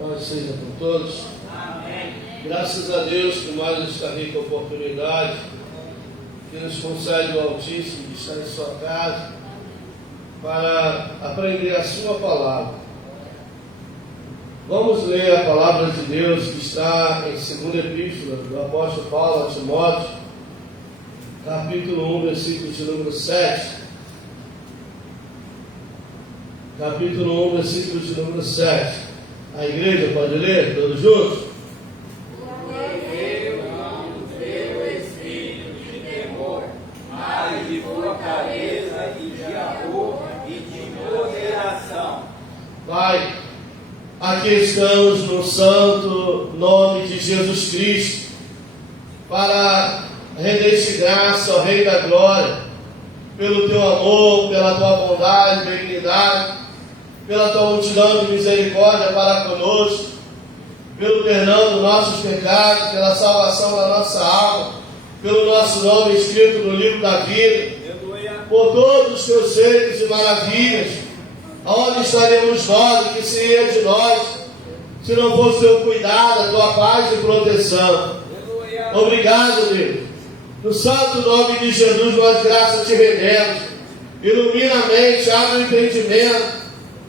Paz seja com todos. Amém. Graças a Deus por mais esta rica oportunidade que nos concede o Altíssimo de estar em sua casa para aprender a sua palavra. Vamos ler a palavra de Deus que está em 2ª Epístola do apóstolo Paulo a Timóteo, capítulo 1, versículo de número 7. Capítulo 1, versículo de número 7. A igreja pode ler, todos juntos? Porque não teu espírito de temor, mas de fortaleza e de amor e de moderação. Pai, aqui estamos no santo nome de Jesus Cristo, para render-te graça, ó Rei da Glória, pelo teu amor, pela tua bondade, benignidade, pela tua multidão de misericórdia para conosco, pelo perdão dos nossos pecados, pela salvação da nossa alma, pelo nosso nome escrito no livro da vida, por todos os teus feitos e maravilhas. Aonde estaremos nós, o que seria de nós, se não fosse o teu cuidado, a tua paz e proteção? Obrigado, Deus. No santo nome de Jesus, nós graças te rendemos. Ilumina a mente, abre o entendimento,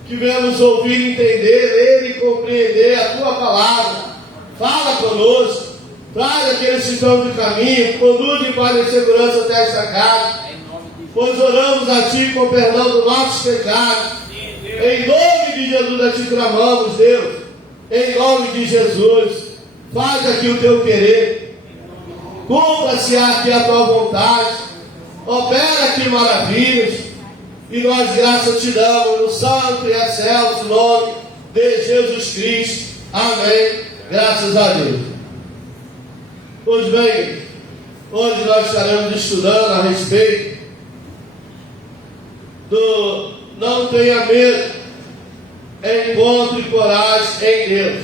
que venhamos ouvir, entender, ler e compreender a tua palavra. Fala conosco, traz aqueles que estão de caminho, conduz em paz e segurança até esta casa, pois oramos a ti com perdão dos nossos pecados. Em nome de Jesus a te clamamos, Deus. Em nome de Jesus, faz aqui o teu querer, cumpra-se aqui a tua vontade, opera aqui maravilhas. E nós graças te damos no santo e excelso nome de Jesus Cristo. Amém. Graças a Deus. Pois bem, hoje nós estaremos estudando a respeito do não tenha medo, encontre coragem em Deus.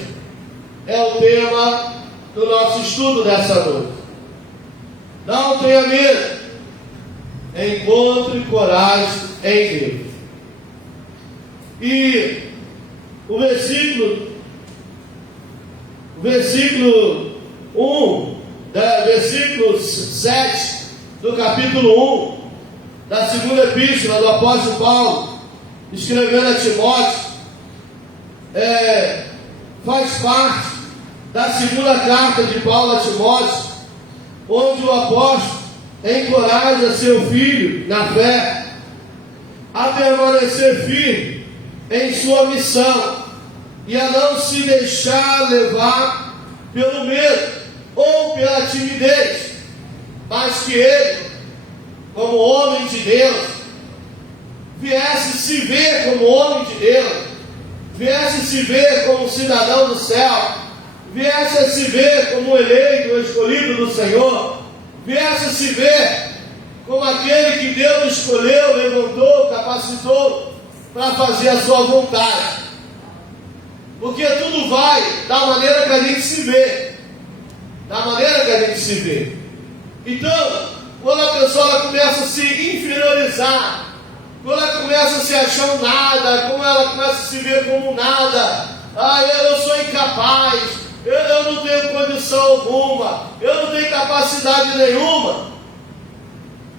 É o tema do nosso estudo dessa noite. Não tenha medo, encontre coragem em Deus. E o versículo 1, versículo 7 do capítulo 1 da 2ª Epístola do apóstolo Paulo, escrevendo a Timóteo, faz parte da 2ª carta de Paulo a Timóteo, onde o apóstolo encoraja seu filho na fé a permanecer firme em sua missão e a não se deixar levar pelo medo ou pela timidez, mas que ele, como homem de Deus, viesse se ver como homem de Deus, viesse se ver como cidadão do céu, viesse a se ver como eleito ou escolhido do Senhor, viesse a se ver como aquele que Deus escolheu, levantou, capacitou para fazer a sua vontade. Porque tudo vai da maneira que a gente se vê. Da maneira que a gente se vê. Então, quando a pessoa ela começa a se inferiorizar, quando ela começa a se achar um nada, quando ela começa a se ver como um nada, eu sou incapaz, eu não tenho condição alguma, eu não tenho capacidade nenhuma,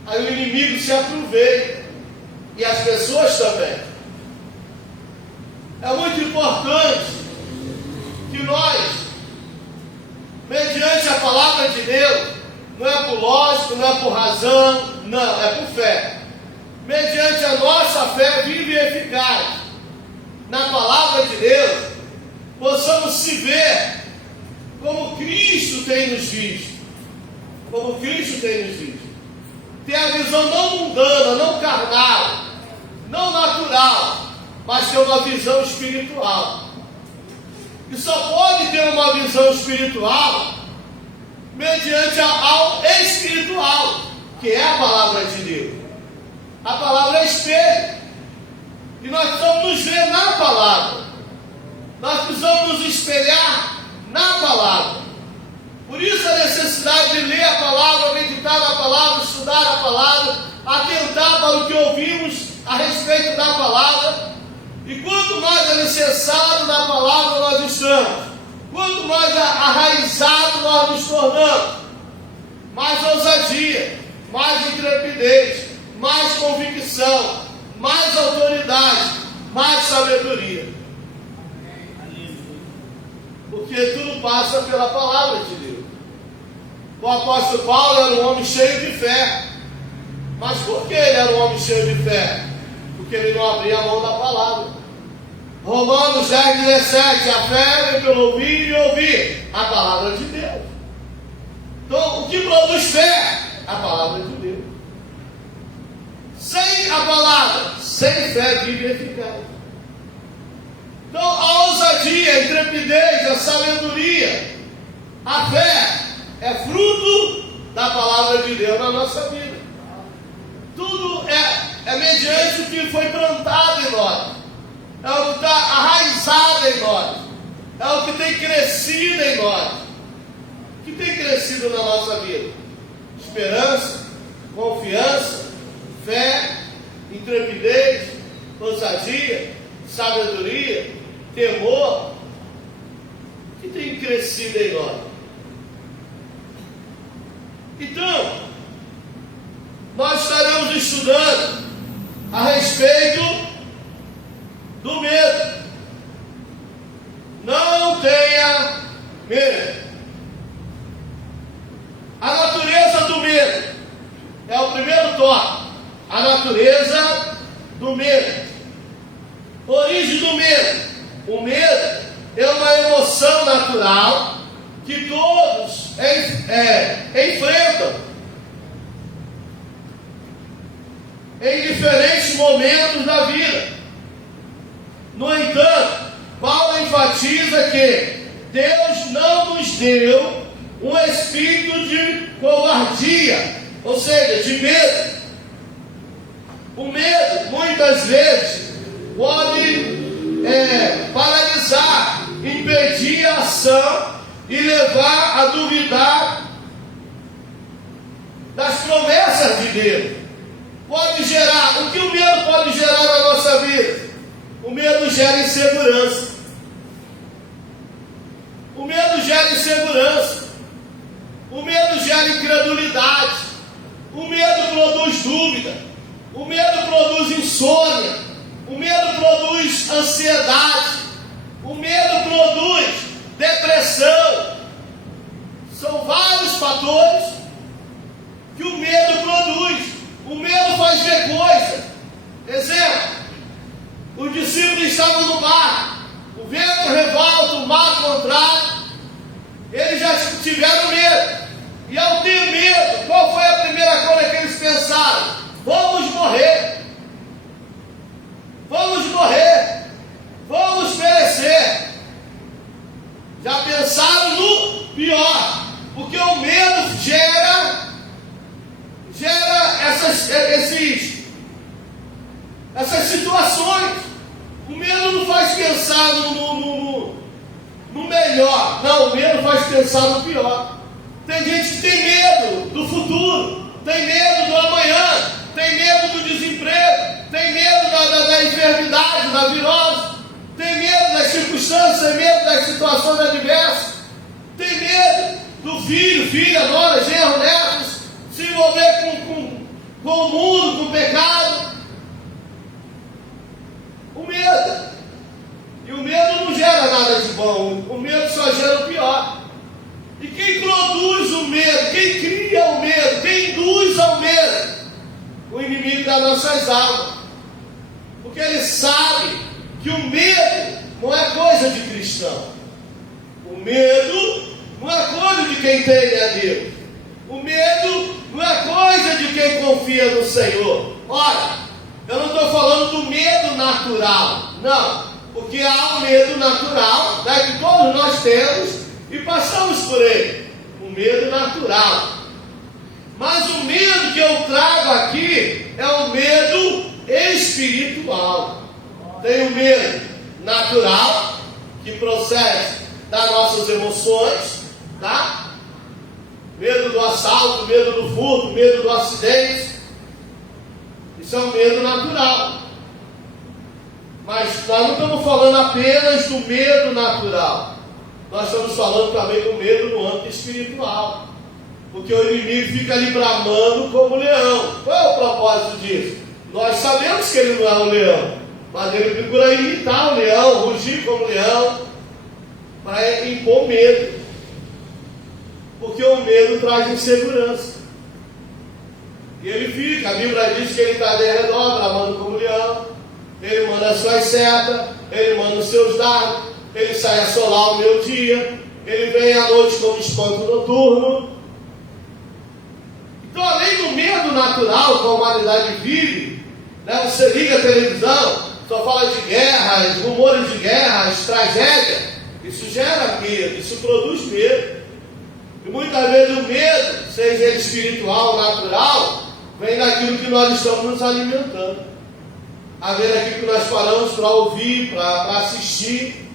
aí o inimigo se aproveita, e as pessoas também. É muito importante que nós, mediante a palavra de Deus, não é por lógica, não é por razão, não, é por fé. Mediante a nossa fé viva e eficaz na palavra de Deus, possamos se ver como Cristo tem nos visto. Como Cristo tem nos visto. Ter a visão não mundana, não carnal, não natural, mas ter uma visão espiritual. E só pode ter uma visão espiritual mediante ao espiritual, que é a palavra de Deus. A palavra é espelho. E nós precisamos nos ver na palavra. Nós precisamos nos espelhar na palavra. Por isso a necessidade de ler a palavra, meditar na palavra, estudar a palavra, atentar para o que ouvimos a respeito da palavra E quanto mais alicerçado na palavra nós estamos, quanto mais arraizado nós nos tornamos, mais ousadia, mais intrepidez, mais convicção, mais autoridade, mais sabedoria. Porque tudo passa pela palavra de Deus. O apóstolo Paulo era um homem cheio de fé. Mas por que ele era um homem cheio de fé? Porque ele não abria a mão da palavra. Romanos 10:17, a fé vem pelo ouvir e ouvir a palavra de Deus. Então, o que produz fé? A palavra de Deus. Sem a palavra, sem fé vive eficaz. Então, a ousadia, a intrepidez, a sabedoria, a fé é fruto da palavra de Deus na nossa vida. Tudo é mediante o que foi plantado em nós. É o que está arraizado em nós. É o que tem crescido em nós. O que tem crescido na nossa vida? Esperança, confiança, fé, intrepidez, ousadia, sabedoria, temor. O que tem crescido em nós? Então, nós estaremos estudando a respeito do medo. Não tenha medo. A natureza do medo é o primeiro tópico. A natureza do medo. Origem do medo. O medo é uma emoção natural que todos enfrentam em diferentes momentos da vida. No entanto, Paulo enfatiza que Deus não nos deu um espírito de covardia, ou seja, de medo. O medo, muitas vezes, pode paralisar, impedir a ação e levar a duvidar das promessas de Deus. Pode gerar, o que o medo pode gerar na nossa vida? O medo gera insegurança. O medo gera insegurança. O medo gera incredulidade. O medo produz dúvida. O medo produz insônia. O medo produz ansiedade. O medo produz depressão. São vários fatores que o medo produz. O medo faz ver coisas. Exemplo: os discípulos estavam no mar, o vento revolta, o mar contrário. Eles já tiveram medo. E ao ter medo, qual foi a primeira coisa que eles pensaram? Vamos morrer. Vamos morrer. Vamos perecer. Já pensaram no pior. Porque o medo gera essas situações. O medo não faz pensar no melhor. Não, o medo faz pensar no pior. Tem gente que tem medo do futuro, tem medo do amanhã, tem medo do desemprego, tem medo da enfermidade, da virose, tem medo das circunstâncias, tem medo das situações adversas, tem medo do filho, filha, nora, genro, netos, se envolver com o mundo, com o pecado. O medo. E o medo não gera nada de bom. O medo só gera o pior. E quem produz o medo, quem cria o medo, quem induz ao medo? O inimigo das nossas almas. Porque ele sabe que o medo não é coisa de cristão. O medo não é coisa de quem teme a Deus. O medo não é coisa de quem confia no Senhor. Ora, eu não estou falando do medo natural. Não. Porque há um medo natural, né, que todos nós temos e passamos por ele. O medo natural. Mas o medo que eu trago aqui é o medo espiritual. Tem o medo natural, que procede das nossas emoções, tá? Medo do assalto, medo do furto, medo do acidente. Isso é um medo natural. Mas nós não estamos falando apenas do medo natural. Nós estamos falando também do medo no âmbito espiritual. Porque o inimigo fica ali bramando como leão. Qual é o propósito disso? Nós sabemos que ele não é um leão, mas ele procura imitar o leão, rugir como leão, para impor medo. Porque o medo traz insegurança. E ele fica, a Bíblia diz que ele está de redor, bramando como leão. Ele manda as suas setas, ele manda os seus dardos, ele sai a assolar o meu dia, ele vem à noite como espanto noturno. Então, além do medo natural que a humanidade vive, né, você liga a televisão, só fala de guerras, rumores de guerras, tragédia, isso gera medo, isso produz medo. E muitas vezes o medo, seja ele espiritual ou natural, vem daquilo que nós estamos nos alimentando. A ver aquilo que nós paramos para ouvir, para assistir.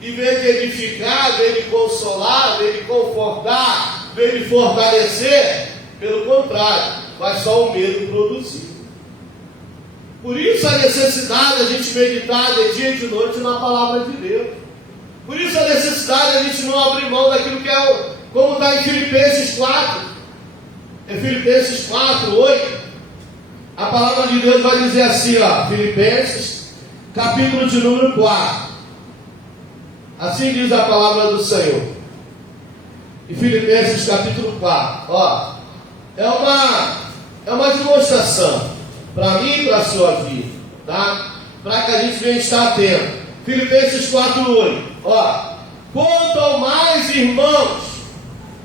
Em vez de edificar, de ele consolar, de ele confortar, de ele fortalecer, pelo contrário, vai só o medo produzir. Por isso a necessidade de a gente meditar de dia e de noite na palavra de Deus. Por isso a necessidade de a gente não abrir mão daquilo que é, como está em Filipenses 4. É Filipenses 4, 8. A palavra de Deus vai dizer assim, ó, Filipenses, capítulo de número 4. Assim diz a palavra do Senhor. Em Filipenses, capítulo 4. Ó, é uma demonstração para mim e para a sua vida, tá? Para que a gente venha estar atento. Filipenses 4, 8. Ó, quanto ao mais, irmãos,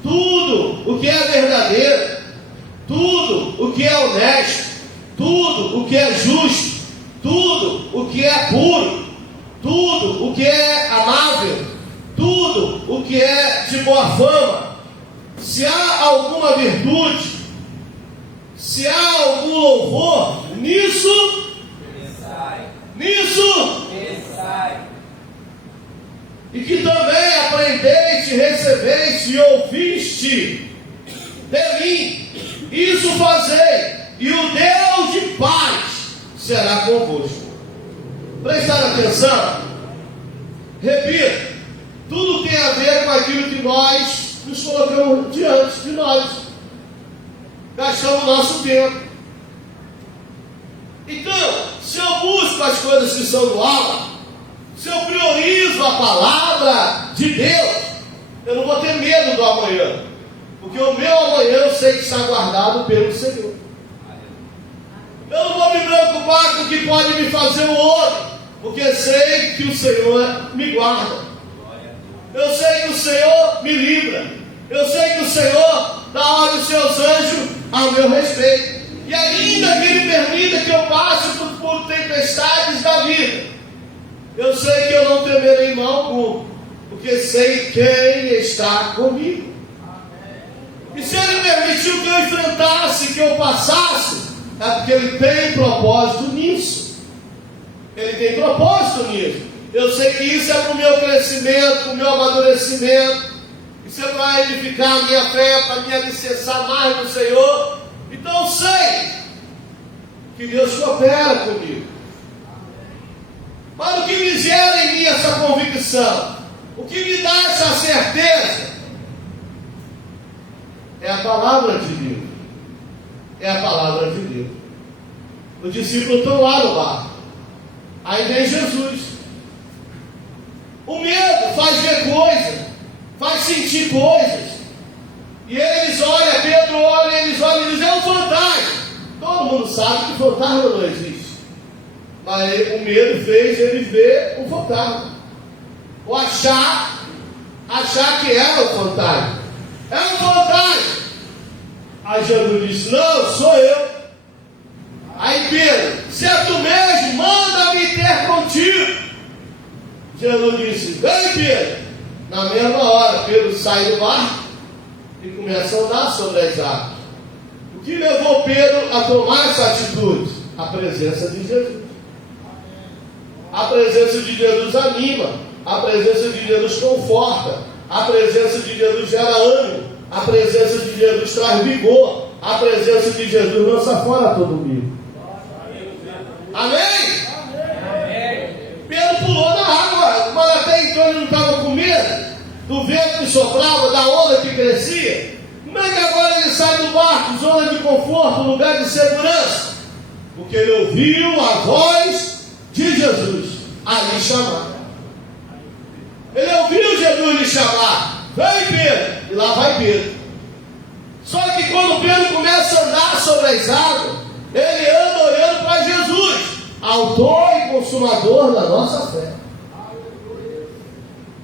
tudo o que é verdadeiro, tudo o que é honesto, tudo o que é justo, tudo o que é puro, tudo o que é amável, tudo o que é de boa fama, se há alguma virtude, se há algum louvor, nisso pensai. E que também aprendeste, recebeste e ouviste de mim, isso fazei, e o Deus de paz será convosco. Prestar atenção, repito, tudo tem a ver com aquilo que nós nos colocamos diante de nós, gastamos nosso tempo. Então, se eu busco as coisas que são do alto, se eu priorizo a palavra de Deus, eu não vou ter medo do amanhã, porque o meu amanhã eu sei que está guardado pelo Senhor. Eu não vou me preocupar com o que pode me fazer o outro, porque sei que o Senhor me guarda. Eu sei que o Senhor me livra. Eu sei que o Senhor dá ordem aos seus anjos ao meu respeito. E ainda que Ele permita que eu passe por tempestades da vida, eu sei que eu não temerei mal algum, porque sei quem está comigo. E se Ele permitiu que eu enfrentasse, que eu passasse, é porque Ele tem propósito nisso. Ele tem propósito nisso. Eu sei que isso é para o meu crescimento, para o meu amadurecimento. Isso é para edificar a minha fé, para me alicerçar mais no Senhor. Então eu sei que Deus coopera comigo. Mas o que me gera em mim essa convicção, o que me dá essa certeza, é a palavra de Deus. É a palavra de Deus. Os discípulos estão lá no barco. Aí vem Jesus. O medo faz ver coisas, faz sentir coisas. E eles olham, Pedro olha, eles olham e dizem, é um fantasma. Todo mundo sabe que fantasma não existe. Mas o medo fez ele ver o fantasma. Ou achar que era o fantasma. É um fantasma. Aí Jesus disse, não, sou eu. Aí Pedro, se é tu mesmo, manda-me ter contigo. Jesus disse, vem Pedro. Na mesma hora, Pedro sai do barco e começa a andar sobre as águas. O que levou Pedro a tomar essa atitude? A presença de Jesus. A presença de Jesus anima. A presença de Jesus conforta. A presença de Jesus gera ânimo. A presença de Jesus traz vigor. A presença de Jesus lança fora todo mundo. Amém? do vento que soprava, da onda que crescia? Como é que agora ele sai do barco, zona de conforto, lugar de segurança? Porque ele ouviu a voz de Jesus ali chamar. Ele ouviu Jesus lhe chamar: vem Pedro, e lá vai Pedro. Só que quando Pedro começa a andar sobre as águas, ele anda olhando para Jesus, autor e consumador da nossa fé.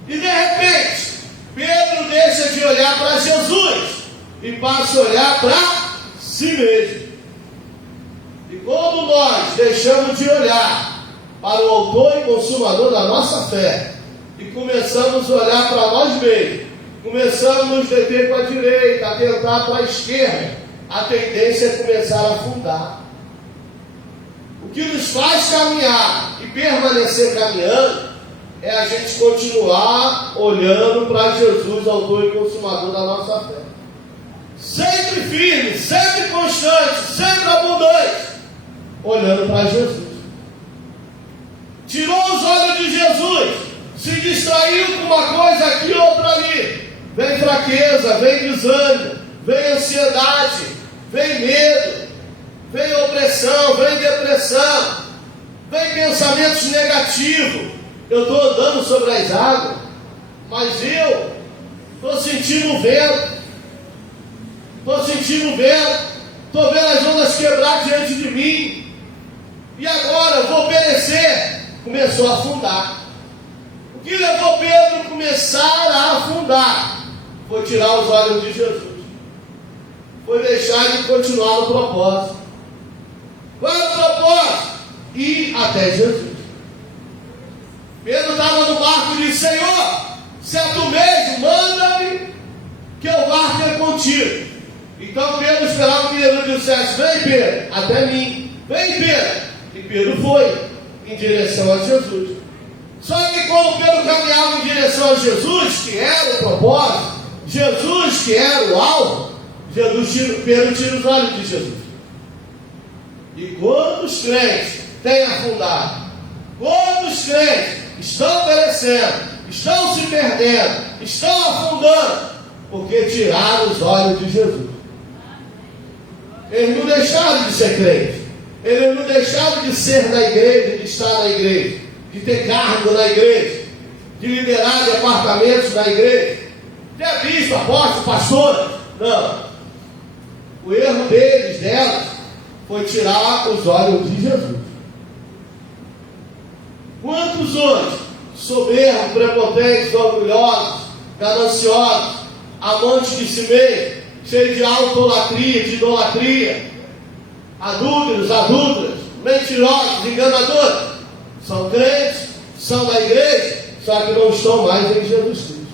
E de repente, Pedro deixa de olhar para Jesus e passa a olhar para si mesmo. E quando nós deixamos de olhar para o autor e consumador da nossa fé e começamos a olhar para nós mesmos, começamos a nos deter para a direita, a tentar para a esquerda, a tendência é começar a afundar. O que nos faz caminhar e permanecer caminhando é a gente continuar olhando para Jesus, autor e consumador da nossa fé. Sempre firme, sempre constante, sempre abundante, olhando para Jesus. Tirou os olhos de Jesus, se distraiu com uma coisa aqui, outra ali. Vem fraqueza, vem desânimo, vem ansiedade, vem medo, vem opressão, vem depressão, vem pensamentos negativos. Eu estou andando sobre as águas, mas eu estou sentindo o vento, estou vendo as ondas quebrar diante de mim, e agora eu vou perecer. Começou a afundar. O que levou Pedro a começar a afundar? Foi tirar os olhos de Jesus, foi deixar de continuar no propósito. Qual é o propósito? Ir até Jesus. Pedro estava no barco e disse: Senhor, se é tu mesmo, manda-me, que o barco é contigo. Então Pedro esperava que Jesus dissesse: vem Pedro, até mim, vem Pedro. E Pedro foi em direção a Jesus. Só que quando Pedro caminhava em direção a Jesus, que era o propósito, Jesus que era o alvo, Pedro tira os olhos de Jesus. E quantos crentes têm afundado? Quantos crentes estão perecendo, estão se perdendo, estão afundando, porque tiraram os olhos de Jesus? Eles não deixaram de ser crentes, eles não deixaram de ser da igreja, de estar na igreja, de ter cargo na igreja, de liderar departamentos na igreja, de ter bispo, apóstolo, pastor. Não. O erro delas, foi tirar os olhos de Jesus. Quantos homens soberbos, prepotentes, orgulhosos, gananciosos, amantes de si mesmo, cheios de autolatria, de idolatria, adúlteros, mentirosos, enganadores, são crentes, são da igreja, só que não estão mais em Jesus Cristo.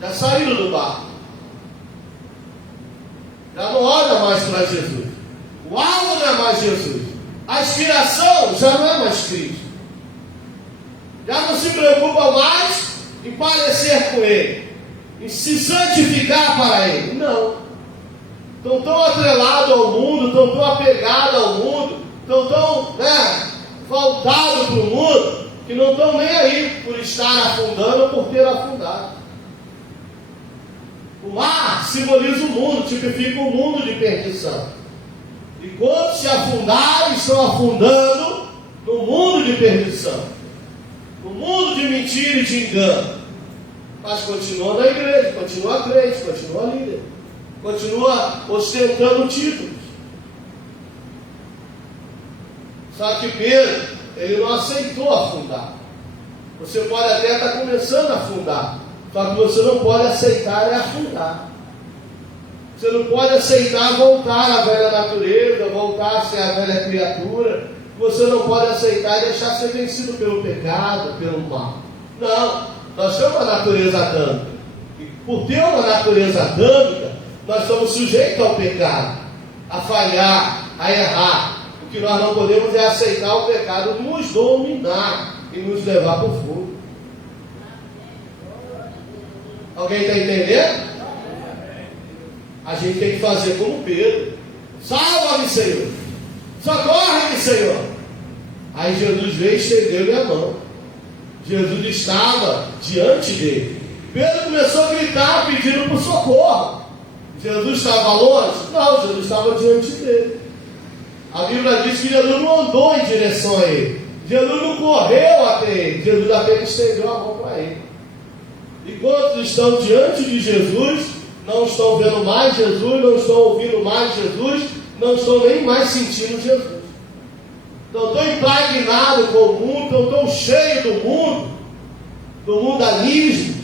Já saíram do barco, já não olham mais para Jesus. O alvo não é mais Jesus, a inspiração já não é mais Cristo. Já não se preocupam mais em parecer com Ele, em se santificar para Ele. Não. Estão tão atrelados ao mundo, estão tão apegados ao mundo, estão tão voltados para o mundo, que não estão nem aí por estar afundando ou por ter afundado. O mar simboliza o mundo, tipifica o mundo de perdição. E quando se afundarem, estão afundando no mundo de perdição, no mundo de mentira e de engano. Mas continua na igreja, continua crente, continua líder, continua ostentando títulos. Só que Pedro, ele não aceitou afundar. Você pode até estar começando a afundar, só que você não pode aceitar afundar. Você não pode aceitar voltar à velha natureza, voltar a ser a velha criatura. Você não pode aceitar e deixar ser vencido pelo pecado, pelo mal. Não, nós temos uma natureza adâmica. E por ter uma natureza adâmica, nós estamos sujeitos ao pecado, a falhar, a errar. O que nós não podemos é aceitar o pecado nos dominar e nos levar para o fogo. Alguém está entendendo? A gente tem que fazer como Pedro: salva-me, Senhor, socorre-me, Senhor. Aí Jesus veio e estendeu-lhe a mão. Jesus estava diante dele. Pedro começou a gritar, pedindo por socorro. Jesus estava longe? Não, Jesus estava diante dele. A Bíblia diz que Jesus não andou em direção a ele. Jesus não correu até ele. Jesus apenas estendeu a mão para ele. E quantos estão diante de Jesus, não estão vendo mais Jesus, não estão ouvindo mais Jesus, não estão nem mais sentindo Jesus. Então estou impregnado com o mundo, estou cheio do mundanismo,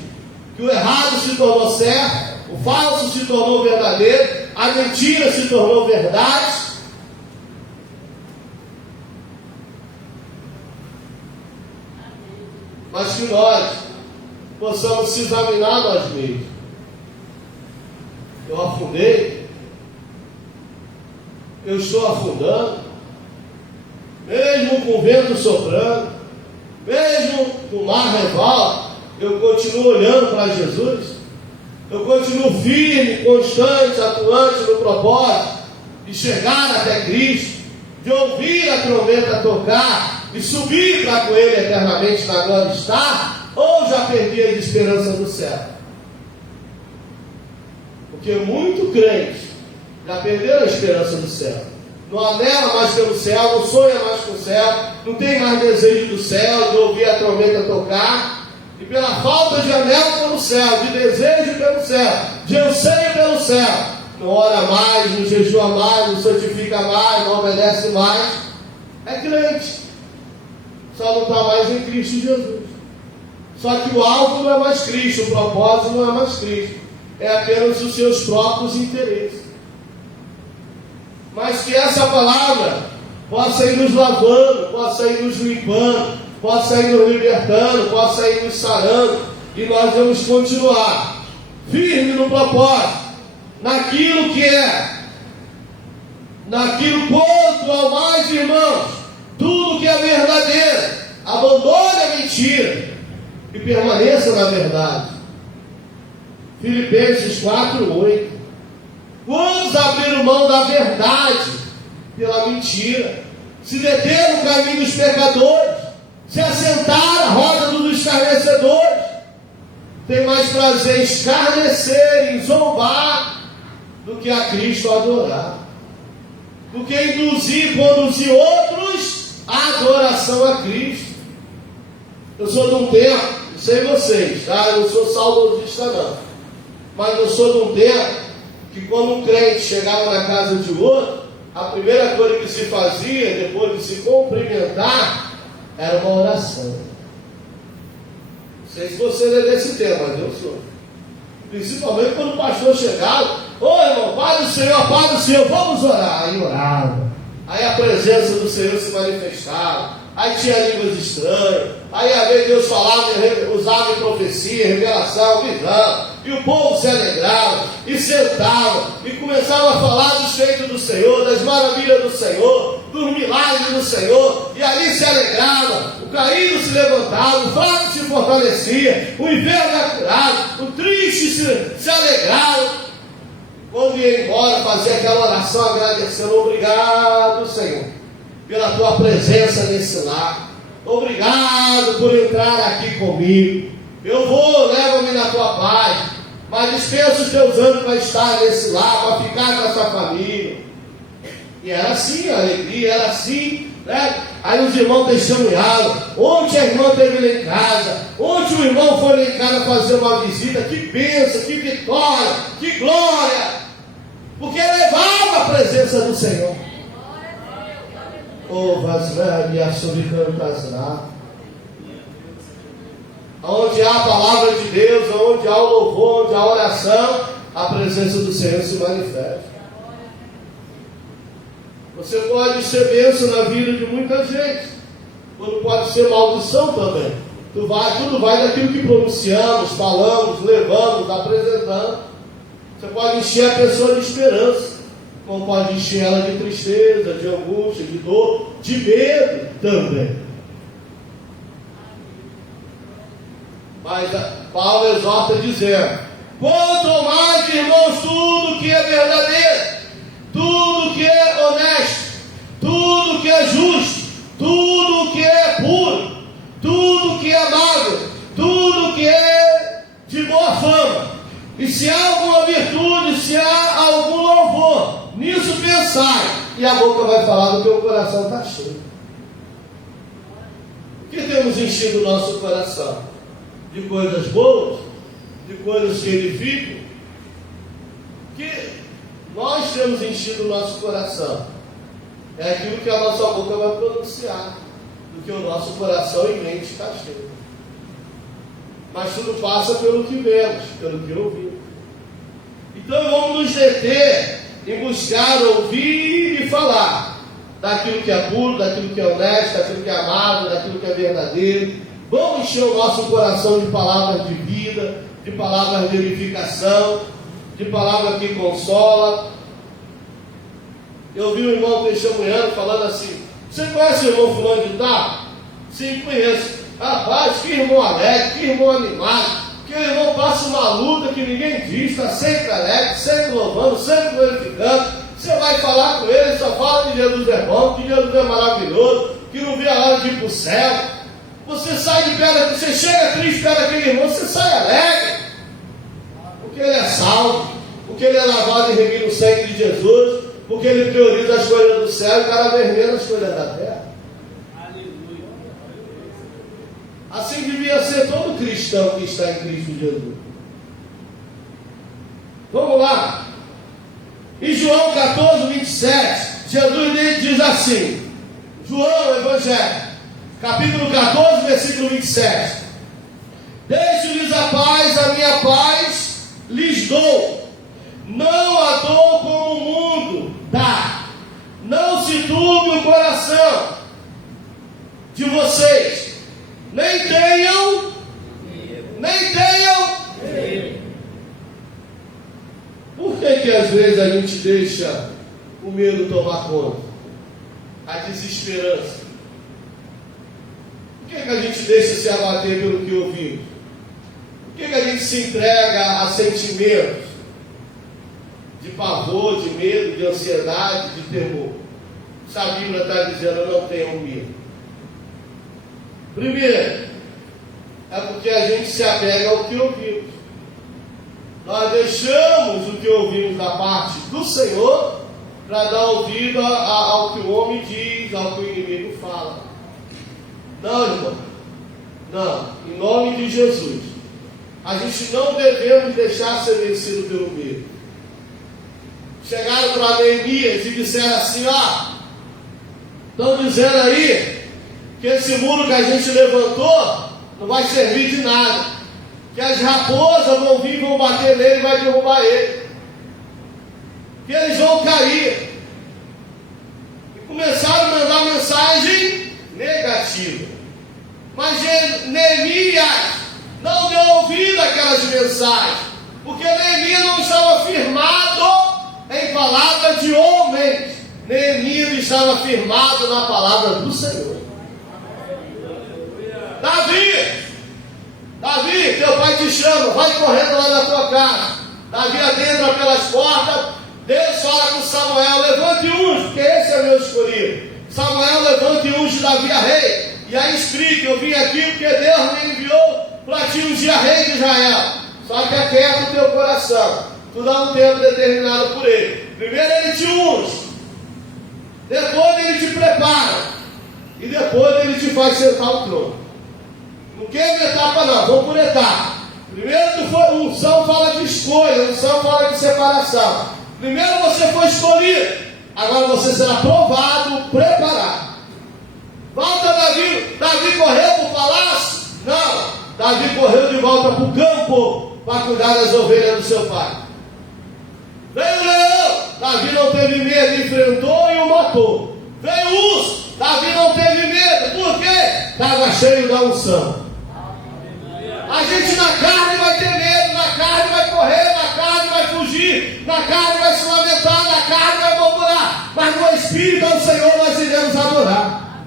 que o errado se tornou certo, o falso se tornou verdadeiro, a mentira se tornou verdade. Mas que nós possamos se examinar nós mesmos. Eu afundei, eu estou afundando, mesmo com o vento soprando, mesmo com o mar revolto, eu continuo olhando para Jesus, eu continuo firme, constante, atuante no propósito de chegar até Cristo, de ouvir a trombeta tocar e subir para com Ele eternamente na glória estar, ou já perdi a esperança do céu? Porque muito crente já perderam a esperança do céu, não anela mais pelo céu, não sonha mais com o céu, não tem mais desejo do céu, de ouvir a trombeta tocar, e pela falta de anelo pelo céu, de desejo pelo céu, de anseio pelo céu, não ora mais, não jejua mais, não santifica mais, não obedece mais, é crente, só não está mais em Cristo Jesus. Só que o alvo não é mais Cristo, o propósito não é mais Cristo, é apenas os seus próprios interesses. Mas que essa palavra possa ir nos lavando, possa ir nos limpando, possa ir nos libertando, possa ir nos sarando, e nós vamos continuar firme no propósito, naquilo que é, naquilo quanto ao mais, irmãos, tudo que é verdadeiro, abandone a mentira e permaneça na verdade. Filipenses 4:8. Quantos abriram mão da verdade pela mentira, se deteram no caminho dos pecadores, se assentaram à roda dos escarnecedores? Tem mais prazer em escarnecer, em zombar, do que a Cristo adorar, do que induzir, conduzir outros à adoração a Cristo. Eu sou de um tempo, não sei vocês, tá? Eu não sou saudosista não, mas eu sou de um tempo que quando um crente chegava na casa de outro, a primeira coisa que se fazia, depois de se cumprimentar, era uma oração. Não sei se você é desse tempo, mas eu sou. Principalmente quando o pastor chegava: ô irmão, Pai do Senhor, vamos orar. Aí orava. Aí a presença do Senhor se manifestava. Aí tinha línguas estranhas. Aí às vezes Deus falava, usava em profecia, revelação, visão. E o povo se alegrava e sentava e começava a falar dos feitos do Senhor, das maravilhas do Senhor, dos milagres do Senhor. E ali se alegrava, o caído se levantava, o fraco se fortalecia, o enfermo era curado, o triste se alegrava. Quando ia embora, fazia aquela oração agradecendo: obrigado, Senhor, pela tua presença nesse lar. Obrigado por entrar aqui comigo. Eu vou, leva-me na tua paz, mas dispensa os teus anos para estar nesse lar, para ficar com essa família. E era assim a alegria, era assim, né? Aí os irmãos testemunhavam: ontem a irmã esteve lá em casa, ontem o irmão foi lá em casa fazer uma visita. Que bênção, que vitória, que glória, porque levava a presença do Senhor. Oh, Vasvania, sobre cantas lá. Onde há a palavra de Deus, onde há o louvor, onde há a oração, a presença do Senhor se manifesta. Você pode ser bênção na vida de muita gente, quando pode ser maldição também. Tudo vai daquilo que pronunciamos, falamos, levamos, apresentamos. Você pode encher a pessoa de esperança, como pode encher ela de tristeza, de angústia, de dor, de medo também. Mas Paulo exorta dizendo: quanto mais, irmãos, tudo que é verdadeiro, tudo que é honesto, tudo que é justo, tudo que é puro, tudo que é amável, tudo que é de boa E se há alguma virtude, se há algum louvor, nisso pensai. E a boca vai falar do que o coração está cheio. O que temos enchido o nosso coração? De coisas boas? De coisas que edificam? Que nós temos enchido o nosso coração. É aquilo que a nossa boca vai pronunciar, do que o nosso coração e mente está cheio. Mas tudo passa pelo que vemos, pelo que ouvimos. Então vamos nos deter em buscar ouvir e falar daquilo que é puro, daquilo que é honesto, daquilo que é amável, daquilo que é verdadeiro. Vamos encher o nosso coração de palavras de vida, de palavras de edificação, de palavras que consola. Eu vi o irmão testemunhando falando assim: você conhece o irmão fulano de tal? Sim, conheço. Rapaz, que irmão alegre, que irmão animado, que irmão passa uma luta que ninguém diz, está sempre alegre, sempre louvando, sempre glorificando. Você vai falar com ele, só fala que Jesus é bom, que Jesus é maravilhoso, que não vê a hora de ir para o céu. Você sai de perto, você chega triste perto daquele irmão, você sai alegre, porque ele é salvo, porque ele é lavado e remido no sangue de Jesus, porque ele prioriza as coisas do céu e cara vermelho as coisas da terra. Assim devia ser todo cristão que está em Cristo Jesus. Vamos lá. Em João 14, 27, Jesus diz assim, João, Evangelho, capítulo 14, versículo 27. Deixo-lhes a minha paz lhes dou. Não a dou como o mundo dá. Não se turbe o coração de vocês. Nem tenham. Por que às vezes a gente deixa o medo tomar conta? A desesperança. Por que a gente deixa se abater pelo que ouvimos? Por que a gente se entrega a sentimentos de pavor, de medo, de ansiedade, de temor? A Bíblia está dizendo: não tenham medo. Primeiro, é porque a gente se apega ao que ouvimos. Nós deixamos o que ouvimos da parte do Senhor para dar ouvido ao que o homem diz, ao que o inimigo fala. Não, irmão. Não. Em nome de Jesus. A gente não devemos deixar ser vencido pelo medo. Chegaram para Neemias e disseram assim: estão dizendo aí que esse muro que a gente levantou não vai servir de nada, que as raposas vão vir, vão bater nele e vai derrubar ele, que eles vão cair. E começaram a mandar mensagem negativa. Mas Neemias não deu ouvido àquelas mensagens, porque Neemias não estava firmado em palavra de homens. Neemias estava firmado na palavra do Senhor. Davi, teu pai te chama, vai correndo lá na tua casa. Davi adentra pelas portas. Deus fala com Samuel: levante e unge, porque esse é meu escolhido. Samuel, levante e unge Davi a rei. E aí escrito: eu vim aqui porque Deus me enviou para te ungir a rei de Israel. Só que aquieta o teu coração, tu dá um tempo determinado por ele. Primeiro ele te unge, depois ele te prepara, e depois ele te faz sentar ao trono. Não queima etapa não, vamos por etapa. Primeiro unção fala de escolha, unção fala de separação. Primeiro você foi escolhido, agora você será provado, preparado. Volta Davi correu para o palácio? Não, Davi correu de volta para o campo para cuidar das ovelhas do seu pai. Veio o leão, Davi não teve medo, enfrentou e o matou. Veio o urso, Davi não teve medo, por quê? Estava cheio da unção. A gente na carne vai ter medo, na carne vai correr, na carne vai fugir, na carne vai se lamentar, na carne vai murmurar, mas no Espírito do Senhor nós iremos adorar.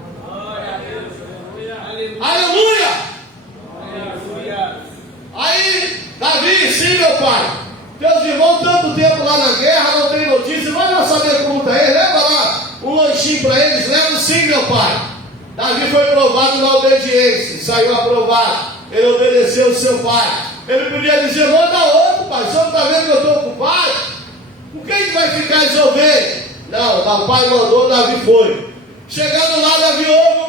Aleluia! Aí, Davi, sim, meu pai, teus irmãos tanto tempo lá na guerra, não tem notícia, vai lá saber como está ele, leva lá um lanchinho para eles, leva sim, meu pai. Davi foi provado na obediência, saiu aprovado. Ele obedeceu o seu pai. Ele podia dizer: manda outro não, pai, o senhor está vendo que eu estou ocupado? O que vai ficar resolvendo? Não, o pai mandou, Davi foi. Chegando lá, Davi ouve